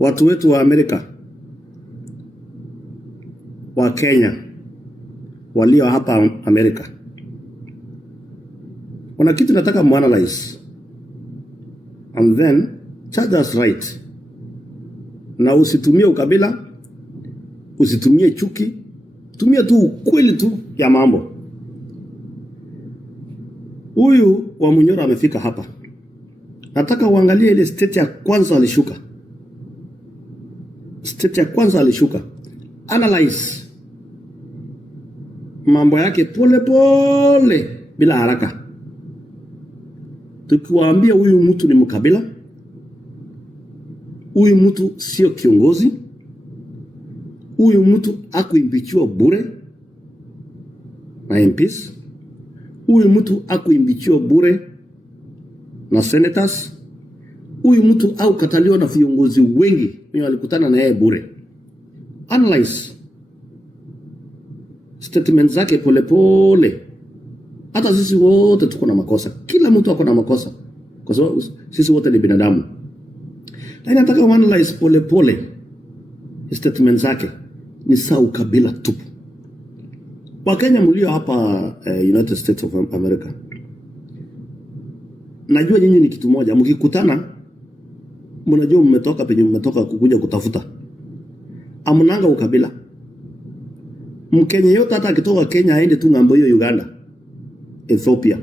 watu wetu wa Amerika, wa Kenya, walio hapa Amerika, kuna kitu nataka muanalyze and then charge us right. Na usitumie ukabila, usitumie chuki, tumia tu ukweli tu ya mambo. Huyu wa Munyoro amefika hapa. Nataka uangalie ile state ya kwanza alishuka. State ya kwanza alishuka. Analyze mambo yake pole pole bila haraka. Tukiwaambia huyu mtu ni mkabila, huyu mtu sio kiongozi, huyu mtu akuimbichiwa bure na MPs, huyu mtu akuimbichiwa bure na senators, huyu mtu au kataliwa na viongozi wengi wenye walikutana na yeye bure. Analyze statement zake pole pole. Hata sisi wote tuko na makosa, kila mtu ako na makosa, kwa sababu sisi wote ni binadamu. Lakini nataka analyze pole pole statement zake ni sawa ukabila tupu. Wakenya mlio hapa United States of America, najua nyinyi ni kitu moja, mkikutana mnajua mmetoka penye mmetoka kukuja kutafuta. Amunanga ukabila. Mkenya yote hata akitoka Kenya aende tu ngambo hiyo Uganda, Ethiopia,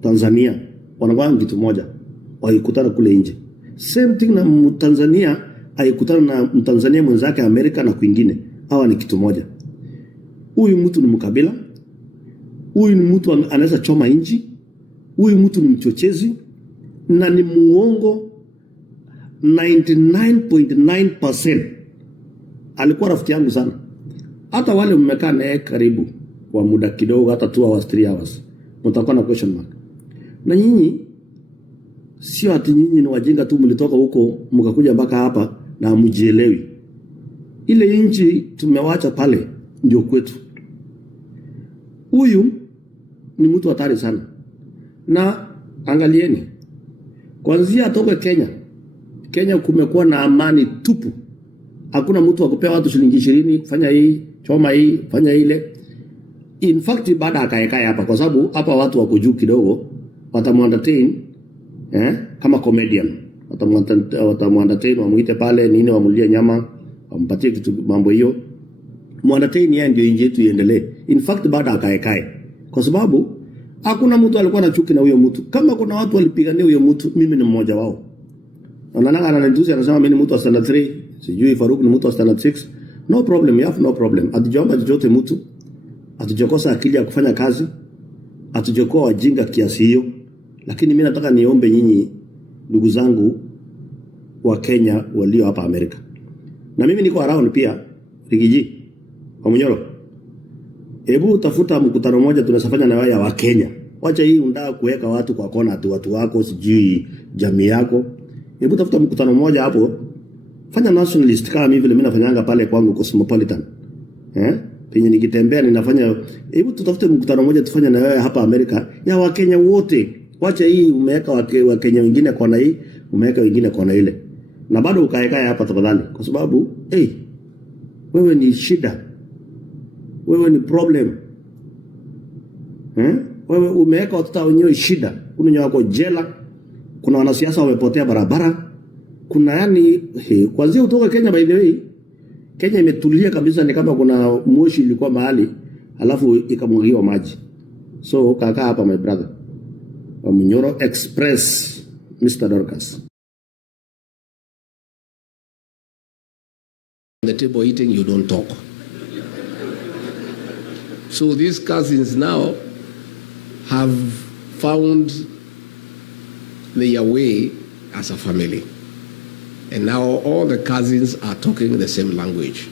Tanzania, wanakuwa kitu moja, wakikutana kule nje. Same thing na Mtanzania aikutana na Mtanzania mwenzake Amerika na kwingine, hawa ni kitu moja. Huyu mtu ni mkabila, huyu ni mtu anaweza choma nchi, huyu mtu ni mchochezi na ni muongo 99.9%. Alikuwa rafiki yangu sana. Hata wale mmekaa naye karibu kwa muda kidogo, hata 2 hours 3 hours, mtakuwa na question mark. Na nyinyi sio ati nyinyi ni wajinga tu mlitoka huko mkakuja mpaka hapa na mjielewi. Ile nchi tumewacha pale ndio kwetu. Huyu ni mtu hatari sana. Na angalieni, kuanzia atoke Kenya kumekuwa na amani tupu. Hakuna mtu akupea watu shilingi 20 kufanya hii, choma hii, fanya ile. In fact baada akaekae hapa, kwa sababu hapa watu wako juu kidogo, watamuentertain kama comedian. Watamuentertain, wamuite pale nini, wamulie nyama, wampatie kitu mambo hiyo. Muentertain yeye ndio nje yetu iendelee. In fact baada akaekae, kwa sababu hakuna mtu alikuwa na chuki na huyo mtu. Kama kuna watu walipigania huyo mtu, mimi ni mmoja wao. Wanananga Unatusi anasema mimi ni mtu wa standard 3, sijui Faruk ni mtu wa standard 6. No problem, you have no problem. Atujomba jote mtu, atujokosa akili ya kufanya kazi, atujokoa wajinga kiasi hiyo. Lakini mimi nataka niombe nyinyi ndugu zangu wa Kenya walio hapa Amerika. Na mimi niko around pia, Rigiji, wa Munyoro. Hebu utafuta mkutano mmoja tunasafanya na wao wa Kenya. Wacha hii unataka kuweka watu kwa kona atu watu wako sijui jamii yako. Hebu tafuta mkutano mmoja hapo. Fanya nationalist kama mimi vile mimi nafanyanga pale kwangu Cosmopolitan. Penye nikitembea ninafanya, hebu tutafute mkutano mmoja tufanye na wewe hapa Amerika ya Wakenya wote. Wacha hii umeweka Wakenya wengine kona hii, umeweka wengine kona ile. Na bado ukaeka hapa tafadhali, kwa sababu wewe ni shida. Wewe ni problem. Wewe umeweka watoto wenyewe shida. Kuna wako jela, kuna wanasiasa wamepotea barabara. Kuna yani kwanza utoka Kenya, by the way Kenya imetulia kabisa, ni kama kuna moshi ilikuwa mahali alafu ikamwagiwa maji. So kaka hapa my brother wa Munyoro Express, Mr. Dorcas. The table eating, you don't talk. So these cousins now have found their way as a family. And now all the cousins are talking the same language.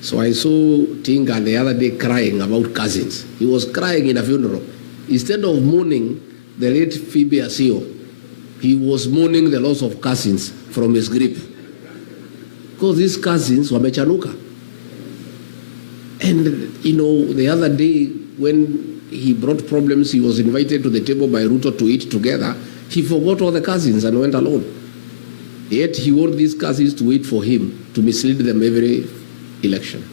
So I saw Tinga the other day crying about cousins. He was crying in a funeral. Instead of mourning the late Phoebe Asio, he was mourning the loss of cousins from his grip. Because these cousins were mechanuka. And the other day when he brought problems, he was invited to the table by Ruto to eat together. He forgot all the cousins and went alone. Yet he wants these cousins to wait for him to mislead them every election.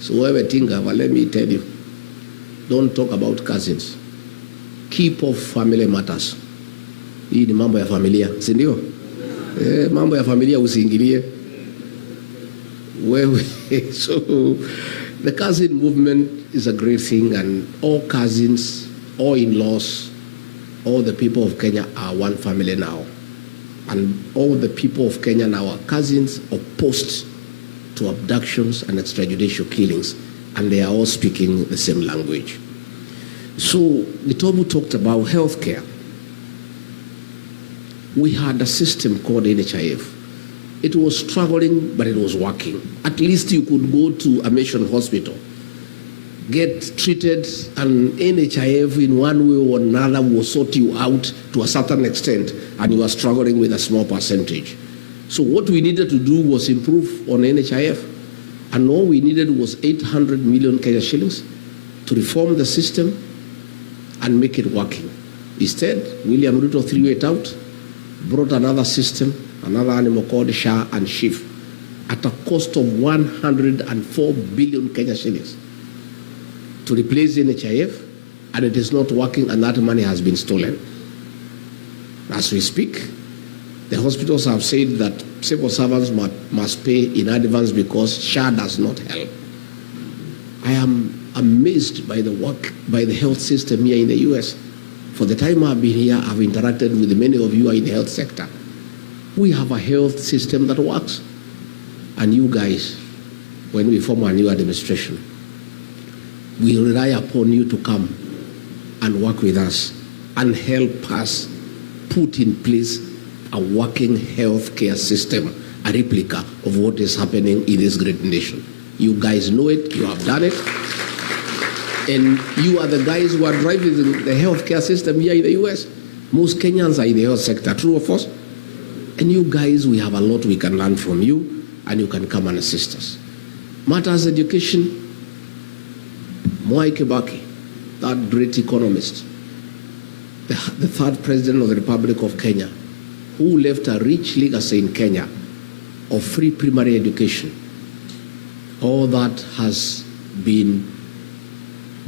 So Wewe Tinga, but let me tell you, don't talk about cousins. Keep off family matters. Hii ni mambo ya familia, si ndio? Mambo ya familia usiingilie. Wewe, so the cousin movement is a great thing, and all cousins, all in-laws, all the people of Kenya are one family now. And all the people of Kenya now are cousins opposed to abductions and extrajudicial killings, and they are all speaking the same language. So Gitobu talked about healthcare. We had a system called NHIF. It was struggling, but it was working. At least you could go to a mission hospital, get treated, and NHIF in one way or another will sort you out to a certain extent, and you are struggling with a small percentage. So what we needed to do was improve on NHIF, and all we needed was 800 million Kenya shillings to reform the system and make it working. Instead, William Ruto threw it out, brought another system, another animal called SHA and SHIF, at a cost of 104 billion Kenya shillings to replace NHIF, and it is not working, and that money has been stolen. As we speak, the hospitals have said that civil servants must pay in advance because SHA does not help. I am amazed by the work by the health system here in the US. For the time I've been here, I've interacted with many of you in the health sector. We have a health system that works. And you guys, when we form a new administration, we rely upon you to come and work with us and help us put in place a working healthcare system, a replica of what is happening in this great nation. You guys know it, you have done it. And you are the guys who are driving the healthcare system here in the US. Most Kenyans are in the health sector, true or false? And you guys, we have a lot we can learn from you, and you can come and assist us. Matters education, MYKE, that great economist, the third president of the Republic of Kenya, who left a rich legacy in Kenya of free primary education. All that has been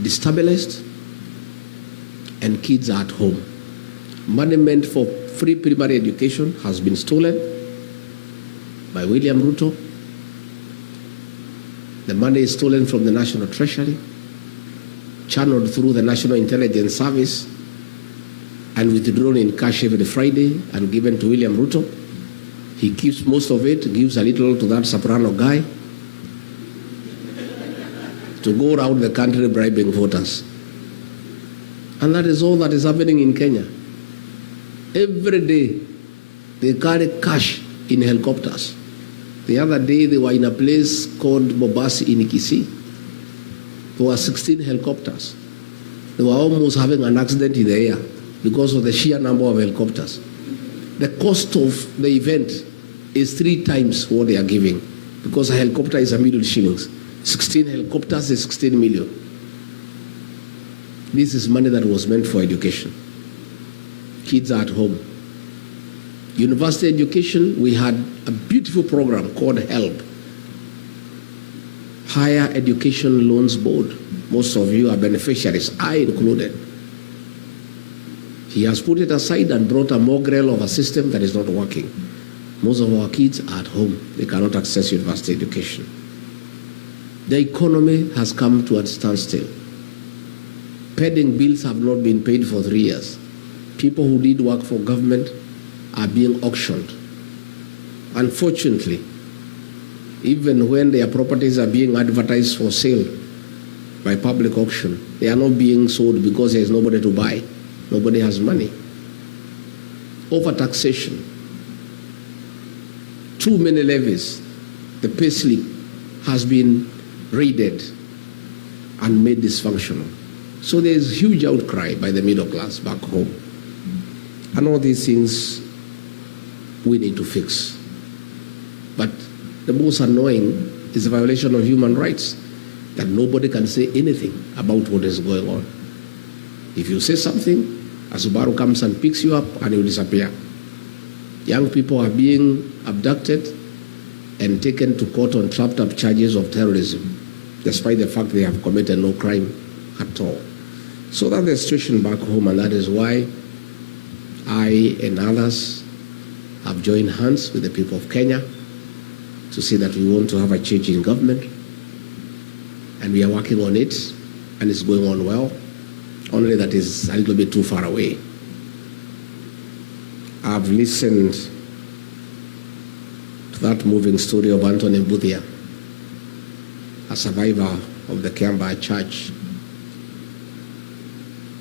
destabilized, and kids are at home. Money meant for free primary education has been stolen by William Ruto. The money is stolen from the National Treasury, channeled through the National Intelligence Service, and withdrawn in cash every Friday and given to William Ruto. He keeps most of it, gives a little to that soprano guy to go around the country bribing voters. And that is all that is happening in Kenya. Every day, they carry cash in helicopters. The other day, they were in a place called Bobasi in Kisii. There were 16 helicopters. They were almost having an accident in the air because of the sheer number of helicopters. The cost of the event is 3 times what they are giving, because a helicopter is $1 million shillings. 16 helicopters is 16 million. This is money that was meant for education. Kids are at home. University education, we had a beautiful program called HELP, Higher Education Loans Board. Most of you are beneficiaries, I included. He has put it aside and brought a mongrel of a system that is not working. Most of our kids are at home. They cannot access university education. The economy has come to a standstill. Pending bills have not been paid for 3 years. People who did work for government are being auctioned. Unfortunately, even when their properties are being advertised for sale by public auction, they are not being sold because there is nobody to buy. Nobody has money. Overtaxation. Too many levies. The pay slip has been raided and made dysfunctional. So there is huge outcry by the middle class back home. And all these things we need to fix. But the most annoying is the violation of human rights, that nobody can say anything about what is going on. If you say something, a Subaru comes and picks you up and you disappear. Young people are being abducted and taken to court on trumped-up charges of terrorism, despite the fact they have committed no crime at all. So that's the situation back home, and that is why I and others have joined hands with the people of Kenya to say that we want to have a change in government, and we are working on it, and it's going on well, only that is a little bit too far away. I've listened to that moving story of Anthony Mbuthia, a survivor of the Kiambaa Church.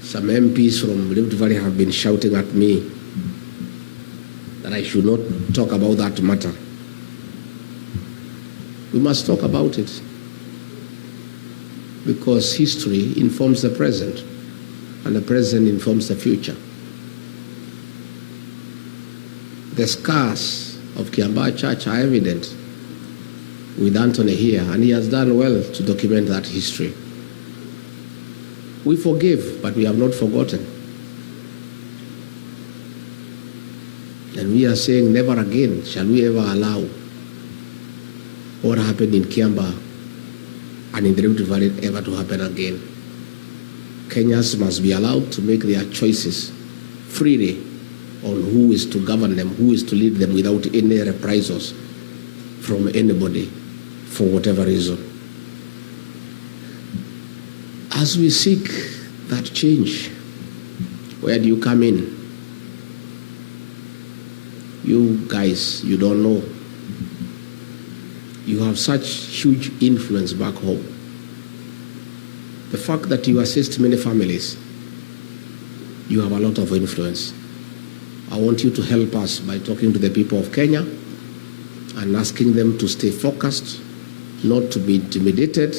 Some MPs from Rift Valley have been shouting at me that I should not talk about that matter. We must talk about it because history informs the present and the present informs the future. The scars of Kiambaa Church are evident with Anthony here, and he has done well to document that history. We forgive, but we have not forgotten. And we are saying never again shall we ever allow what happened in Kiambaa and in the Rift Valley ever to happen again. Kenyans must be allowed to make their choices freely on who is to govern them, who is to lead them without any reprisals from anybody for whatever reason. As we seek that change, where do you come in? You guys, you don't know. You have such huge influence back home. The fact that you assist many families, you have a lot of influence. I want you to help us by talking to the people of Kenya and asking them to stay focused, not to be intimidated,